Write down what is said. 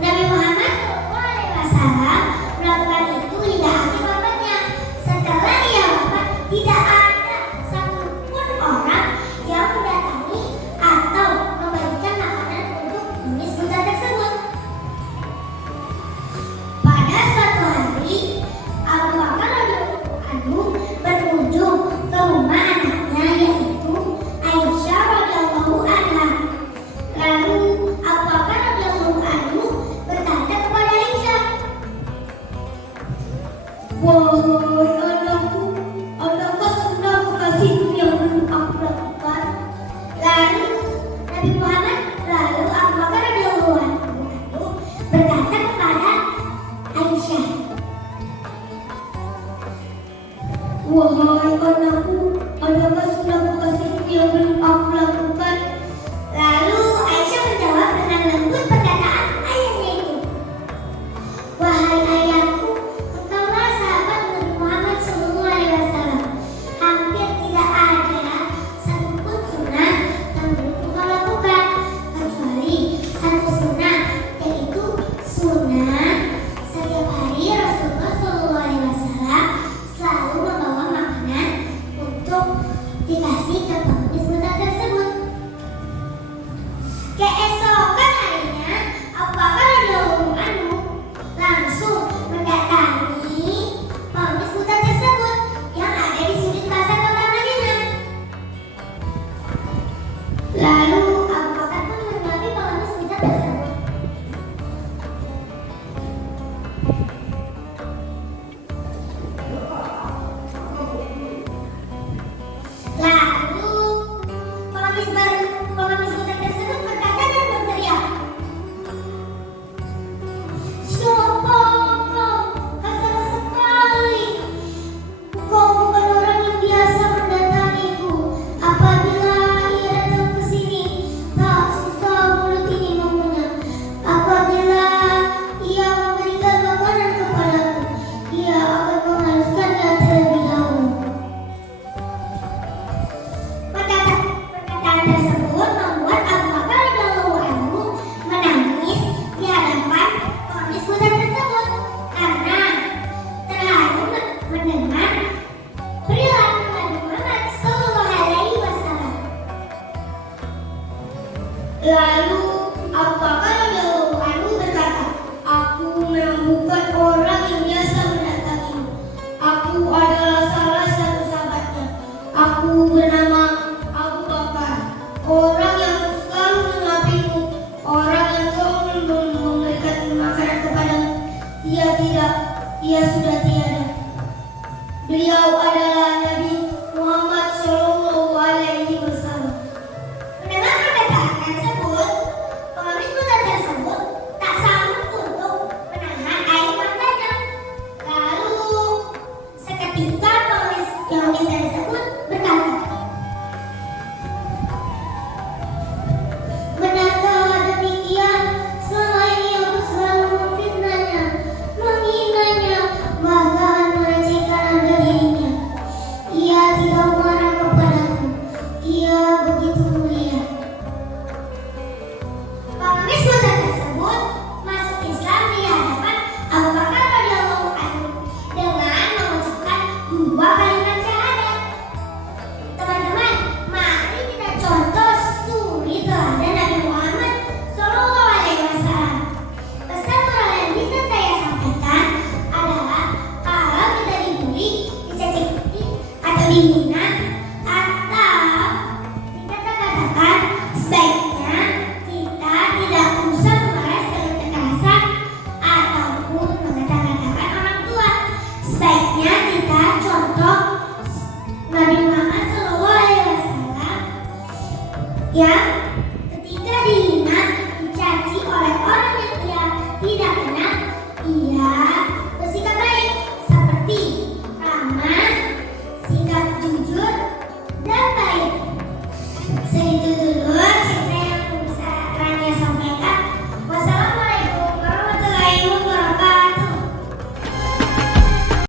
Nabi Muhammad SAW melakukan itu hingga akhir wafatnya. Setelah ia wafat, tidak ada satupun orang yang mendatangi atau membagikan makanan untuk pengemis buta tersebut. Pada suatu hari, Abu Bakar radhiyallahu anhu berkunjung ke rumah anaknya, yaitu Aisyah radhiyallahu anha. Lalu Abu Bakar radhiyallahu anhu berkata kepada Aisyah, "Wahai anakku, adakah sunnah kekasihmu yang belum aku lakukan?" Lalu Abu Bakar radhiyallahu anhu berkata kepada Aisyah, "Wahai anakku, adakah sunnah kekasihmu yang belum aku lakukan?" Lalu Aisyah menjawab dengan lembut perkataan ayahnya itu, "Wahai ayahku, engkaulah sahabat Nabi Muhammad SAW. Hampir tidak ada satupun sunnah yang belum engkau lakukan, kecuali satu sunnah, yaitu sunnah setiap hari Rasulullah SAW selalu membawa makanan untuk dikasih ke pengemis buta tersebut." Keesokan harinya, Abu Bakar radhiyallahu anhu langsung mendatangi pengemis buta tersebut yang ada di sudut pasar kota Madinah. Lalu Abu Bakar pun menyuapi pengemis buta tersebut. Lalu pengemis buta tersebut berkata dan berteriak, "Siapa engkau? Kasar sekali. Kau bukan orang yang biasa mendatangiku. Apabila ia datang ke sini, tak susah mulut ini mengunyah. Apabila ia memberikan makanan kepadaku, ia akan menghaluskannya terlebih dahulu." Perkataan tersebut membuat Abu Bakar radhiyallahu anhu menangis di hadapan pengemis buta tersebut karena terharu mendengar perilaku Nabi Muhammad SAW. Lalu Abu Bakar radhiyallahu anhu berkata, "Aku memang bukan orang yang biasa mendatangimu. Aku adalah salah satu sahabatnya. Aku bernama Abu Bakar, orang yang selalu menyuapimu, orang yang selalu memberikan makanan kepadamu. Ia sudah tiada. Beliau adalah Nabi Muhammad SAW." Mendengar perkataan tersebut, pengemis buta tersebut tak sanggup untuk menahan air matanya. Lalu seketika pengemis Yahudi tersebut berkata, "Benarkah demikian? Selama ini aku selalu memfitnahnya, menghinanya, bahkan melecehkan harga dirinya. Ia tidak marah kepadaku. Ia begitu mulia." Pengemis buta tersebut masuk Islam di hadapan Abu Bakar radhiyallahu anhu dengan mengucapkan dua kalimat syahadat. Teman-teman, mari kita contoh suri teladan Nabi Muhammad SAW. Pesan moral yang bisa saya sampaikan adalah kalau kita dibully, dicaci maki, atau dihina, atau dikata-katakan, sebaiknya kita tidak usah membalas dengan kekerasan ataupun mengata-katakan orang tua. Sebaiknya kita contoh Nabi Muhammad SAW yang